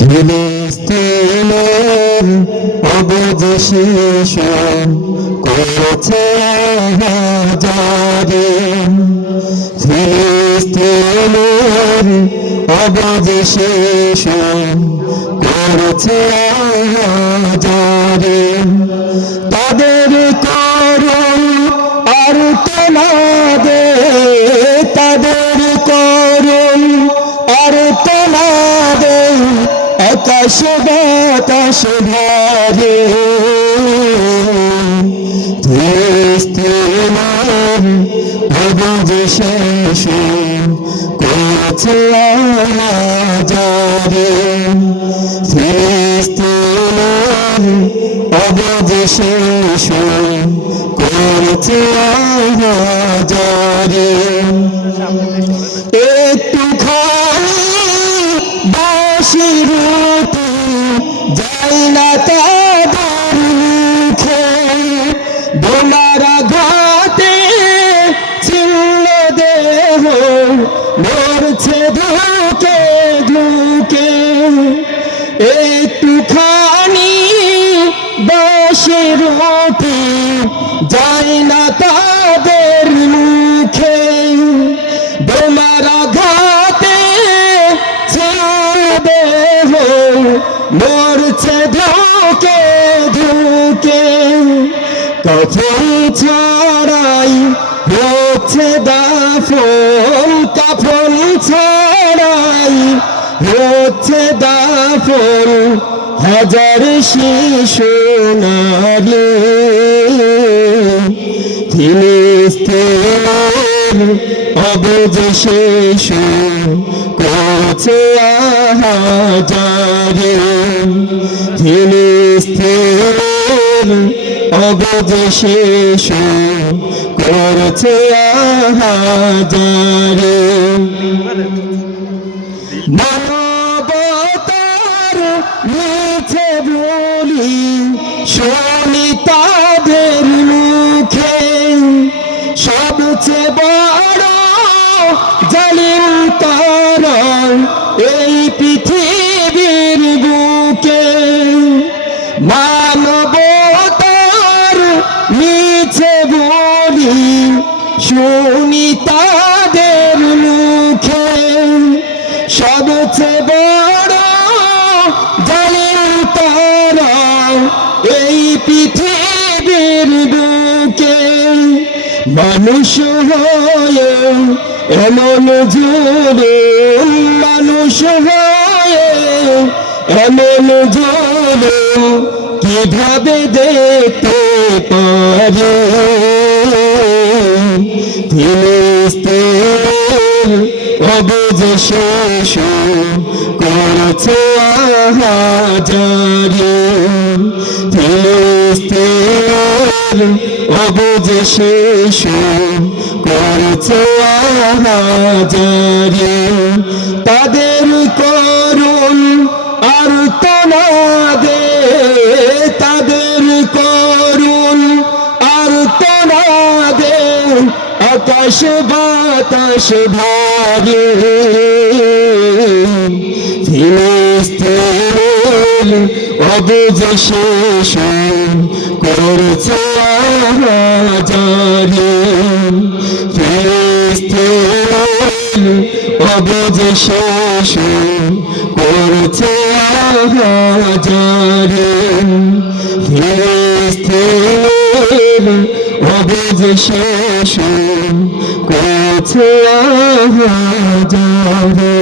ফিলিস্তিনের অবশেষ করেছে হাজারে। ফিলিস্তিনের অবশেষ করেছে হাজারে। বাতাস ভারে ফিলিস্তিনের অবশেষ করেছে হাজারে ফিলিস্তিনের অবশেষ করেছে হাজারে যাই না তাদের মুখে। বোমার ঘাতে দেহ মরছে ধুকে ধুকে। কফন ছড়াই হচ্ছে দাফন কফন ছড়াই হচ্ছে দাফন। হাজার শিশু নারী ফিলিস্তিনের অবশেষ করছে হাজারে ফিলিস্তিনের অবশেষ করছে হাজারে। শুনি তাদের মুখে সবচেয়ে বড় জালিম এই পৃথিবীর বুকে মানবতার মিছে বলি শুনি তাদের মুখে সবচেয়ে বড় মানুষ হয়ে এমন জোরে মানুষ হয়ে এমন জোরে কীভাবে দেখতে পারে? ফিলিস্তিনের অবশেষ করেছে হাজারে ফিলিস্তিনের অবশেষ করেছে হাজারে তাদের করুন আর তোমাদের, তাদের করুন আর তোমাদের, আকাশ বাতাস ভাগে ফিলিস্তিনের অবশেষ করছে হাজারে ফিলিস্তিনের অবশেষ করছে হাজারে ফিলিস্তিনের অবশেষ করছে হাজারে